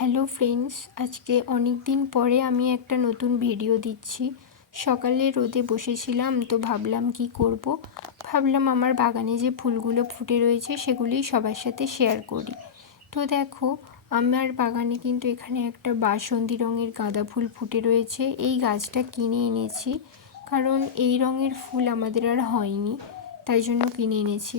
Hello friends, আজকে অনেক দিন পরে আমি একটা নতুন ভিডিও দিচ্ছি। সকালে রোদে বসেছিলাম তো ভাবলাম কি করব। ভাবলাম আমার বাগানে যে ফুলগুলো ফুটে রয়েছে সেগুলোই সবার সাথে শেয়ার করি। তো দেখো, আমার বাগানে কিন্তু এখানে একটা বাসন্তী রঙের গাঁদা ফুল ফুটে রয়েছে। এই গাছটা কিনে এনেছি, কারণ এই রঙের ফুল আমাদের আর হয়নি, তাই জন্য কিনে এনেছি।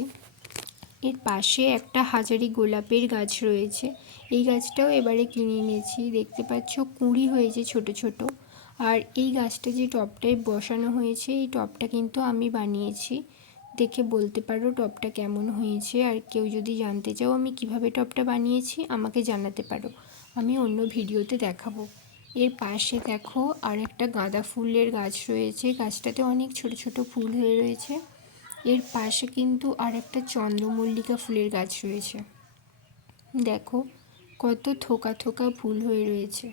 এর পাশে একটা হাজারি গোলাপের গাছ রয়েছে, এই গাছটাও এবারে কিনে এনেছি। দেখতে পাচ্ছ কুঁড়ি হয়েছে ছোট ছোট। আর এই গাছটা যে টবটায় বসানো হয়েছে, এই টবটা কিন্তু আমি বানিয়েছি। দেখে বলতে পারো টবটা কেমন হয়েছে, আর কেউ যদি জানতে চাও আমি কিভাবে টবটা বানিয়েছি আমাকে জানাতে পারো, আমি অন্য ভিডিওতে দেখাবো। এর পাশে দেখো আর একটা গাঁদা ফুলের গাছ রয়েছে, গাছটাতে অনেক ছোট ছোট ফুল হয়ে রয়েছে। এর পাশে কিন্তু আর একটা চন্দ্রমল্লিকা ফুলের গাছ রয়েছে। দেখো কত থোকা থোকা ফুল হয়ে রয়েছে।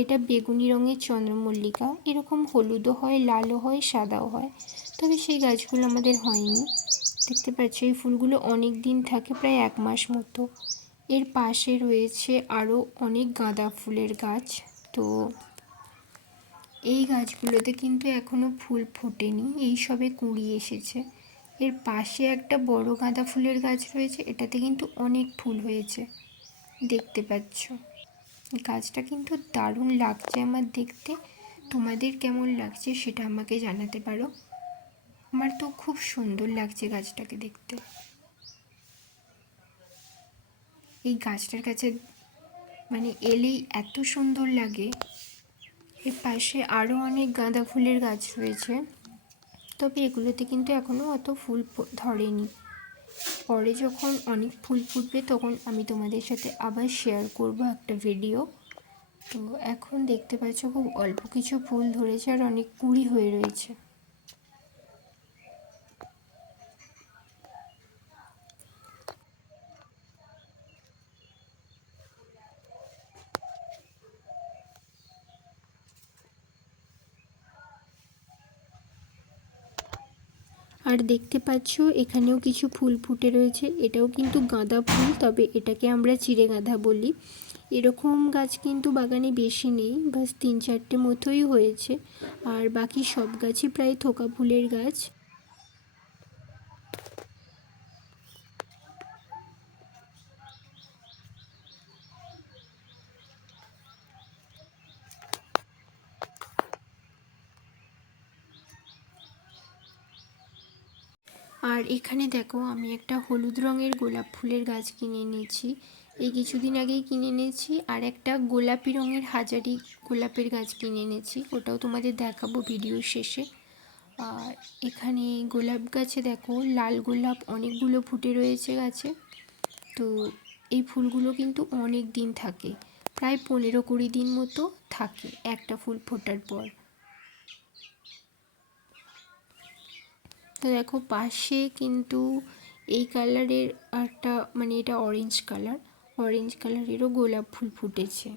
এটা বেগুনি রঙের চন্দ্রমল্লিকা, এরকম হলুদও হয়, লালও হয়, সাদাও হয়, তবে সেই গাছগুলো আমাদের হয়নি। দেখতে পাচ্ছ এই ফুলগুলো অনেক দিন থাকে, প্রায় 1 মাস মতো। এর পাশে রয়েছে আরও অনেক গাঁদা ফুলের গাছ। তো এই গাছগুলোতে কিন্তু এখনও ফুল ফোটেনি, এই সবে কুঁড়ি এসেছে। এর পাশে একটা বড় গাঁদা ফুলের গাছ রয়েছে, এটাতে কিন্তু অনেক ফুল হয়েছে, দেখতে পাচ্ছ। গাছটা কিন্তু দারুণ লাগছে আমার দেখতে। তোমাদের কেমন লাগছে সেটা আমাকে জানাতে পারো। আমার তো খুব সুন্দর লাগছে গাছটাকে দেখতে। এই গাছটার কাছে এলেই এত সুন্দর লাগে। এর পাশে আরও অনেক গাঁদা ফুলের গাছ রয়েছে, তবে এগুলোতে কিন্তু এখনও অত ফুল ধরেনি। পরে যখন অনেক ফুল ফুটবে তখন আমি তোমাদের সাথে আবার শেয়ার করব একটা ভিডিও। তো এখন দেখতে পাচ্ছ খুব অল্প কিছু ফুল ধরেছে আর অনেক কুঁড়ি হয়ে রয়েছে। আর দেখতে পাচ্ছ এখানেও কিছু ফুল ফুটে রয়েছে, এটাও কিন্তু গাঁদা ফুল, তবে এটাকে আমরা চিড়ে গাঁদা বলি। এরকম গাছ কিন্তু বাগানে বেশি নেই, বাস 3-4টে মতোই হয়েছে। আর বাকি সব গাছই প্রায় থোকা ফুলের গাছ। আর এখানে দেখো আমি একটা হলুদ রঙের গোলাপ ফুলের গাছ কিনে এনেছি, এই কিছুদিন আগেই কিনে এনেছি। আর একটা গোলাপি রঙের হাজারি গোলাপের গাছ কিনে এনেছি, ওটাও তোমাদের দেখাবো ভিডিওর শেষে। আর এখানে গোলাপ গাছে দেখো লাল গোলাপ অনেকগুলো ফুটে রয়েছে গাছে। তো এই ফুলগুলো কিন্তু অনেক দিন থাকে, প্রায় 15-20 দিন মতো থাকে একটা ফুল ফোটার পর। তো দেখো পাশে কিন্তু এই কালারের একটা এটা অরেঞ্জ কালারেরও গোলাপ ফুল ফুটেছে।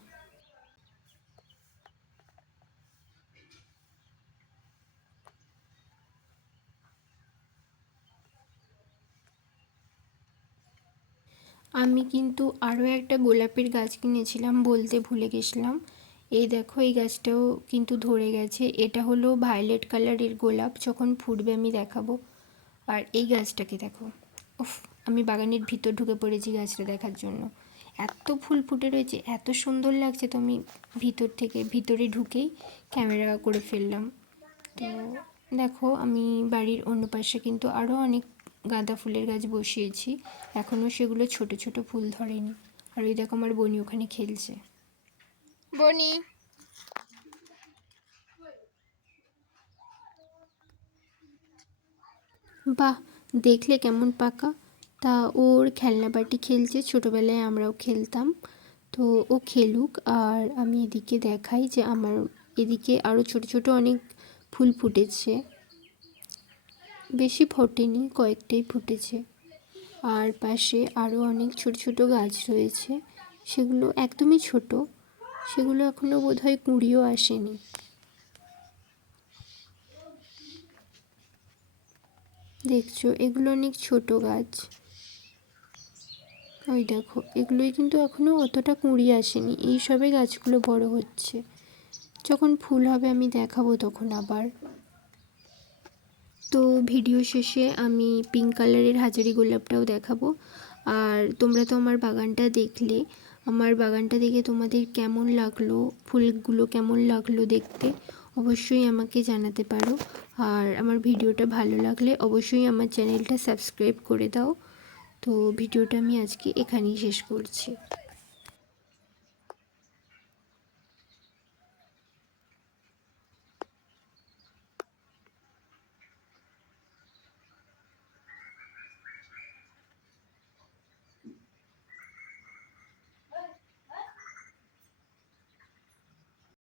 আমি কিন্তু আরও একটা গোলাপের গাছ কিনেছিলাম, বলতে ভুলে গেছিলাম। এই দেখো এই গাছটাও কিন্তু ধরে গেছে, এটা হলো ভায়োলেট কালারের গোলাপ, যখন ফুটবে আমি দেখাবো। আর এই গাছটাকে দেখো, উফ, আমি বাগানের ভিতর ঢুকে পড়েছি গাছটা দেখার জন্য। এত ফুল ফুটে রয়েছে, এত সুন্দর লাগছে, তো আমি ভিতরে ঢুকেই ক্যামেরা করে ফেললাম। তো দেখো আমি বাড়ির অন্য পাশে কিন্তু আরও অনেক গাঁদা ফুলের গাছ বসিয়েছি, এখনও সেগুলো ছোট ছোট ফুল ধরেনি। আর ওই দেখো আমার বনি ওখানে খেলছে। বনি, বাহ, দেখলে কেমন পাকা। তা ওর খেলনা বাটি খেলছে, ছোটোবেলায় আমরাও খেলতাম। তো ও খেলুক, আর আমি এদিকে দেখাই যে আমার এদিকে আরও ছোট ছোট অনেক ফুল ফুটেছে, বেশি ফোটেনি, কয়েকটাই ফুটেছে। আর পাশে আরও অনেক ছোট ছোট গাছ রয়েছে, সেগুলো একদমই ছোট, সেগুলো এখনও বোধহয় কুঁড়িও আসেনি। দেখছো এগুলো অনেক ছোট গাছ। ওই দেখো, এগুলোই কিন্তু এখনও অতটা কুঁড়ি আসেনি, এই সবে গাছগুলো বড় হচ্ছে। যখন ফুল হবে আমি দেখাবো তখন আবার। তো ভিডিও শেষে আমি পিঙ্ক কালারের হাজারি গোলাপটাও দেখাবো। আর তোমরা তো আমার বাগানটা দেখলে, আমার বাগানটা দেখে তোমাদের কেমন লাগলো, ফুলগুলো কেমন লাগলো দেখতে, অবশ্যই আমাকে জানাতে পারো। আর আমার ভিডিওটা ভালো লাগলে অবশ্যই আমার চ্যানেলটা সাবস্ক্রাইব করে দাও। তো ভিডিওটা আমি আজকে এখানেই শেষ করছি।